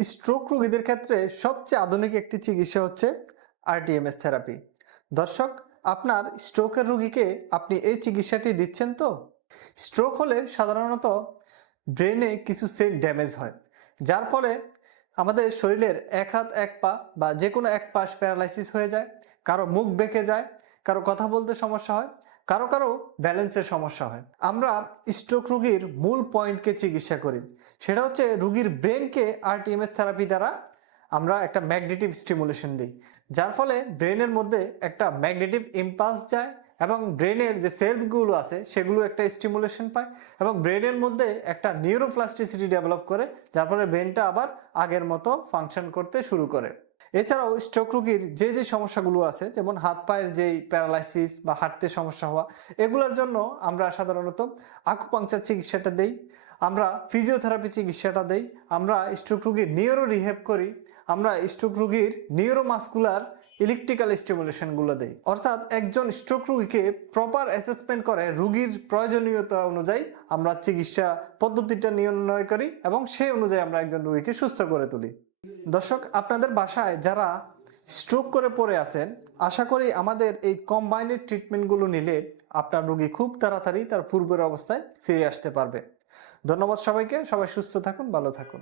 Stroke রোগীদের ক্ষেত্রে সবচেয়ে আধুনিক একটি চিকিৎসা হচ্ছে আরটিএমএস থেরাপি দর্শক, আপনার স্ট্রোকের রোগীকে আপনি এই চিকিৎসাটি দিচ্ছেন তো? স্ট্রোক হলে সাধারণত ব্রেনে কিছু সেল ড্যামেজ হয়, যার ফলে আমাদের শরীরের এক হাত, এক পা বা যে কোনো এক পাশ প্যারালাইসিস হয়ে যায়, কারও মুখ বেঁকে যায়, কারও কথা বলতে সমস্যা হয় কারও কারও ব্যালেন্সের সমস্যা হয়। আমরা স্ট্রোক রুগীর মূল পয়েন্টকে চিকিৎসা করি। সেটা হচ্ছে রুগীর ব্রেনকে আরটিএমএস থেরাপি দ্বারা আমরা একটা ম্যাগনেটিভ স্টিমুলেশন দিই। যার ফলে ব্রেনের মধ্যে একটা ম্যাগনেটিভ ইম্পালস যায় এবং ব্রেনের যে সেলগুলো আছে সেগুলো একটা স্টিমুলেশন পায় এবং ব্রেনের মধ্যে একটা নিউরোপ্লাস্টিসিটি ডেভেলপ করে, যার ফলে ব্রেনটা আবার আগের মতো ফাংশন করতে শুরু করে। এছাড়াও স্ট্রোক রোগীর যে যে সমস্যাগুলো আছে, যেমন হাত পায়ের যেই প্যারালাইসিস বা হাঁটতে সমস্যা হওয়া, এগুলোর জন্য আমরা সাধারণত আকুপাংচার চিকিৎসাটা দেই, আমরা ফিজিওথেরাপি চিকিৎসাটা দেই, আমরা স্ট্রোক রোগীর নিউরো রিহেব করি, আমরা স্ট্রোক রোগীর নিউরোমাস্কুলার ইলেকট্রিক্যাল স্টিমুলেশনগুলো দেই। অর্থাৎ একজন স্ট্রোক রোগীকে প্রপার অ্যাসেসমেন্ট করে রুগীর প্রয়োজনীয়তা অনুযায়ী আমরা চিকিৎসা পদ্ধতিটা নির্ণয় করি এবং সেই অনুযায়ী আমরা একজন রুগীকে সুস্থ করে তুলি। দর্শক, আপনাদের বাসায় যারা স্ট্রোক করে পড়ে আছেন, আশা করি আমাদের এই কম্বাইনের ট্রিটমেন্টগুলো নিলে আপনার রোগী খুব তাড়াতাড়ি তার পূর্বের অবস্থায় ফিরে আসতে পারবে। ধন্যবাদ সবাইকে, সবাই সুস্থ থাকুন, ভালো থাকুন।